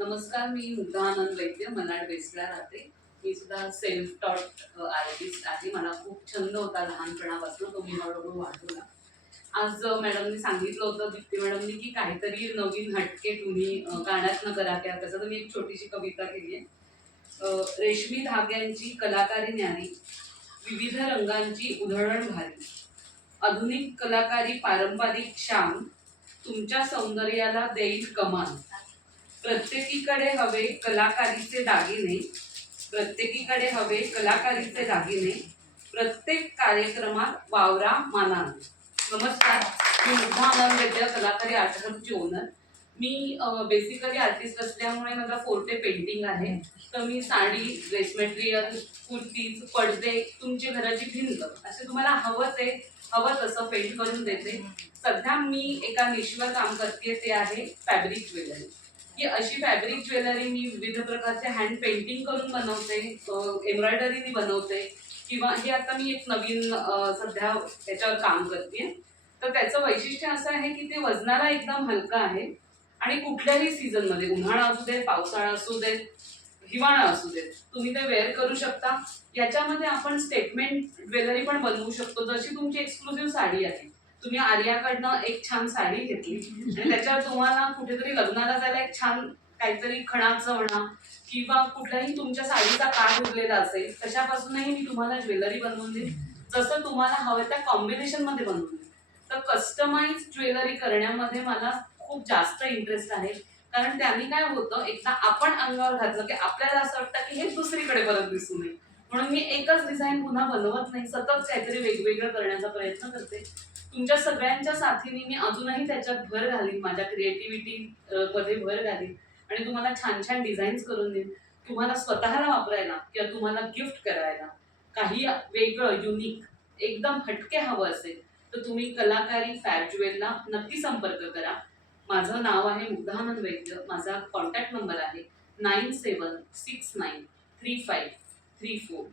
नमस्कार, मी मुग्धा आनंद वैद्य, मलाड वेस्टला राहते. मी सुद्धा सेल्फ टॉट आर्टिस्ट आहे. मला खूप छंद होता लहानपणापासून, तो मी हळूहळू वाढवला. आज मॅडमनी सांगितलं होतं, दीप्ती मॅडमनी, की काहीतरी नवीन हटके तुम्ही गाण्यातनं करा क्या कसं. तर मी एक छोटीशी कविता केली आहे. रेशमी धाग्यांची कलाकारी न्यारी, विविध रंगांची उधळण भारी, आधुनिक कलाकारी पारंपरिक शान, तुमच्या सौंदर्याला देईल कमाल. प्रत्येकीकडे हवे कलाकारीचे दागिने, प्रत्येकीकडे हवे कलाकारीचे दागिने, प्रत्येक कार्यक्रमात वावरा मानाने. नमस्कार, मी मुग्धा आनंद वैद्य, कलाकारी आर्ट हबची ओनर. मी बेसिकली आर्टिस्ट असल्यामुळे माझा फोर्टे पेंटिंग आहे. तर मी साडी, ड्रेस मटेरियल, कुर्तीज, पडदे, तुमची घराची भिंत असे तुम्हाला हवं तसं पेंट करून देते. सध्या मी एका निशवर काम करते, ते आहे फॅब्रिक ज्वेलरी. की अशी फॅब्रिक ज्वेलरी मी विविध प्रकारचे हँड पेंटिंग करून बनवते, एम्ब्रॉयडरीनी बनवते, किंवा हे आता मी एक नवीन सध्या त्याच्यावर काम करते. तर त्याचं वैशिष्ट्य असं आहे की ते वजनाला एकदम हलकं आहे आणि कुठल्याही सीझनमध्ये, उन्हाळा असू दे, पावसाळा असू दे, हिवाळा असू दे, तुम्ही ते वेअर करू शकता. याच्यामध्ये आपण स्टेटमेंट ज्वेलरी पण बनवू शकतो. जशी तुमची एक्सक्लुझिव्ह साडी आहे, तुम्ही आर्याकडनं एक छान साडी घेतली आणि त्याच्यावर तुम्हाला कुठेतरी लग्नाला जायला एक छान काहीतरी खणाचं म्हणा, किंवा कुठल्याही तुमच्या साडीचा काठ उरलेला असेल, तशापासूनही मी तुम्हाला ज्वेलरी बनवून देईन. जसं तुम्हाला हवं त्या कॉम्बिनेशन मध्ये बनवून देईन. तर कस्टमाइज ज्वेलरी करण्यामध्ये मला खूप जास्त इंटरेस्ट आहे. कारण त्यांनी काय होतं, एकदा आपण अंगावर घातलं की आपल्याला असं वाटतं की हे दुसरीकडे परत दिसू नये. म्हणून मी एकच डिझाईन पुन्हा बनवत नाही, सतत काहीतरी वेगवेगळं करण्याचा प्रयत्न करते. तुमच्या सगळ्यांच्या साथीने मी अजूनही त्याच्यात भर घालीन, माझ्या क्रिएटिव्हिटी मध्ये भर घालीन आणि तुम्हाला छान छान डिझाईन्स करून देईन. तुम्हाला स्वतःला वापरायला किंवा तुम्हाला गिफ्ट करायला काही वेगळं, युनिक, एकदम हटके हवं असेल तर तुम्ही कलाकारी फॅब ज्वेलला नक्की संपर्क करा. माझं नाव आहे मुग्धा आनंद वैद्य. माझा कॉन्टॅक्ट नंबर आहे 97693534.